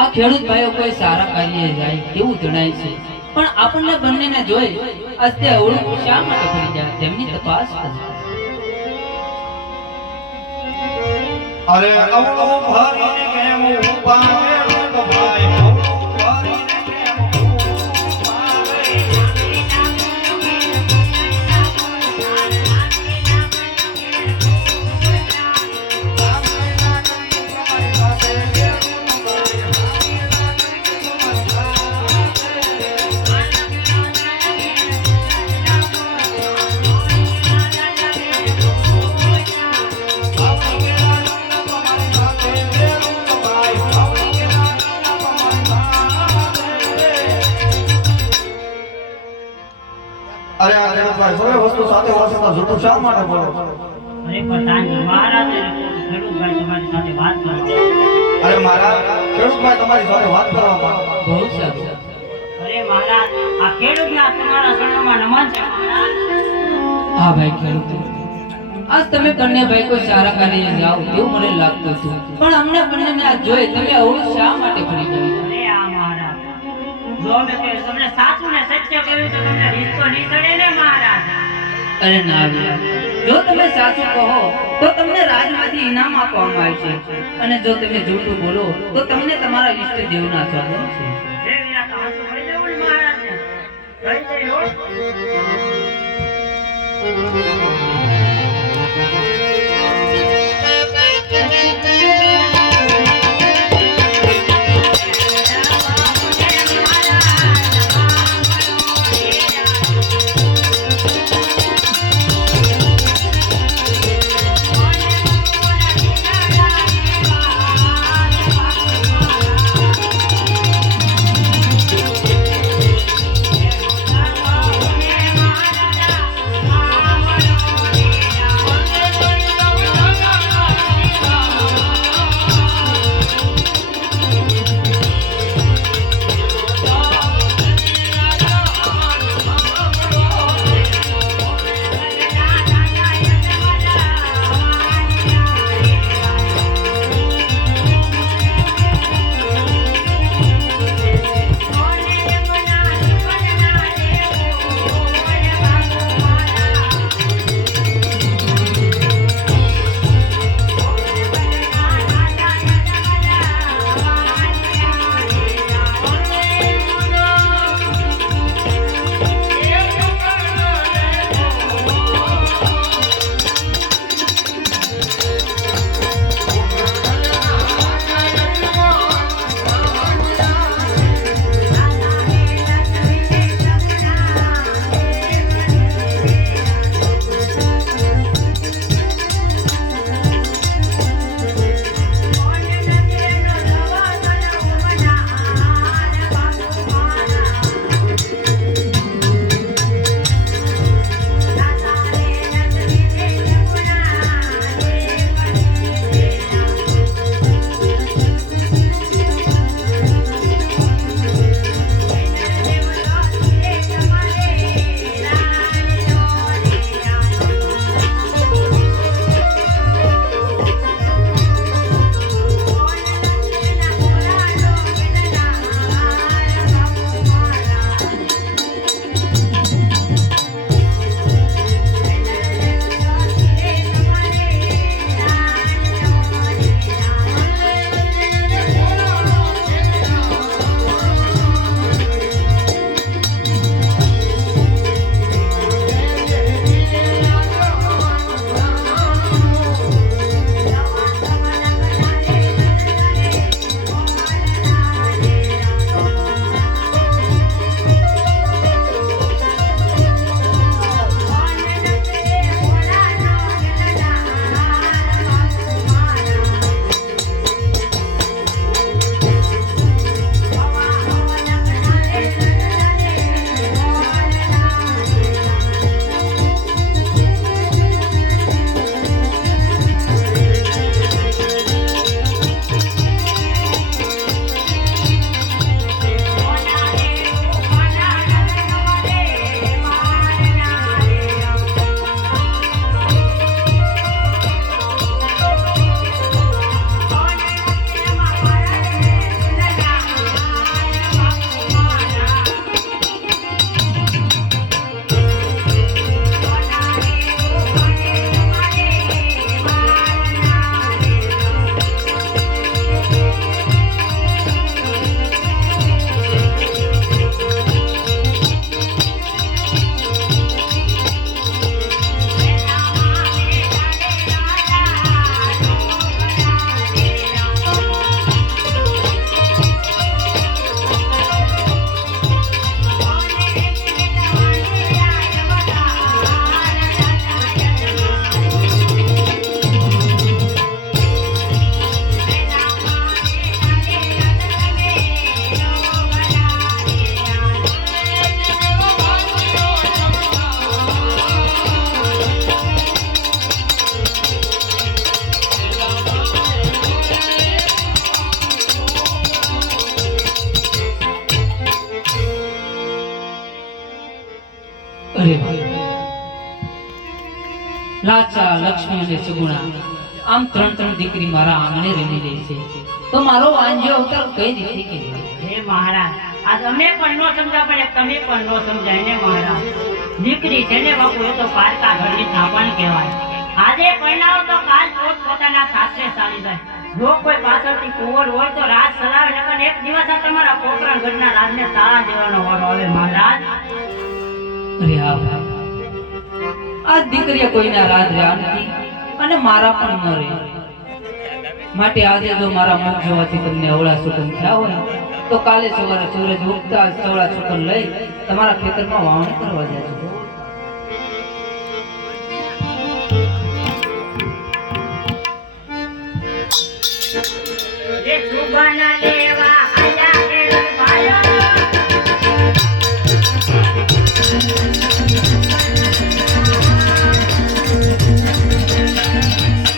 આ ખેડૂત ભાઈઓ કોઈ સારા કાર્યે જાય એવું જણાય છે, પણ આપણને બંનેને જોઈ અસ્તે અવળું શા માટે ફરી જાય તેમની તપાસ અરે અવળો ભરીને કેમ ઉપાવે રોગ ભાઈ અરે આ ખેડૂતભાઈ સર્વે વસ્તુ સાથે વાસતા જૂઠું શા માટે બોલો? અરે પ્રધાનજી મહારાજ ખેડૂતભાઈ તમારી સાથે વાત કરો. અરે મહારાજ ખેડૂતભાઈ તમારી સાથે વાત કરવા માંગે. બહુ સારું. અરે મહારાજ આ ખેડૂતના તમારા શરણમાં નમન છે મહારાજ. હા ભાઈ ખેડૂત, આજ તમે કન્યાભાઈ કોઈ સારા કાર્યે જાઓ એવું મને લાગતું હતું, પણ અમને બંનેને આ જોઈ તમે અવળું શા માટે ફરી ગયા? અરે આ મહારાજ જો મેં તમને સાચું ને સત્ય કહ્યું તો તમને રિશ્તો નહીં ચડે ને મહારાજ. અરે ના, જો તમે સાચું કહો તો તમને રાજમાંથી ઇનામ આપવામાં આવશે, અને જો તમે જૂઠું બોલો તો તમને તમારા ઈષ્ટ દેવના સ્વર્ગ છે. એ વિના તો હાથ પડી જવું ને મહારાજ ને થઈ જઈ હો. લાચા, લક્ષ્મી અને સુગુણા આમ ત્રણ દીકરી મારા આંગણે રમી રહી છે, તો મારો વાંજ્યો અવતાર કઈ રીતે કર્યો? હે મહારાજ, આજ અમે પણ નો સમજા પડે, તમે પણ નો સમજાય ને મહારાજ. દીકરી છે ને બાપુ, એ તો પારકા ઘરની થાપણ કહેવાય. આજે પરણાવો તો કાલ પોતાના સાસરે ચાલી જાય. જો કોઈ પાછળથી કુંવર હોય તો રાજ ચલાવે, નકર એક દિવસ આ તમારા પોકરણ ઘરના રાજને તાળા દેવાનો વારો આવે મહારાજ. અરે હા ભાઈ, આ દીકરીએ કોઈના રાજ રહ્યા નથી અને મારા પણ ન રહે. માટે આજે જો મારા મુખ જોવાથી તમને અવળા સુકન થયા હોય તો કાલે સવારે સૂરજ ઉગતા જ સવળા સુકન લઈ તમારા ખેતરમાં વાવણી કરવા જાજો. એ સુભાના લેવા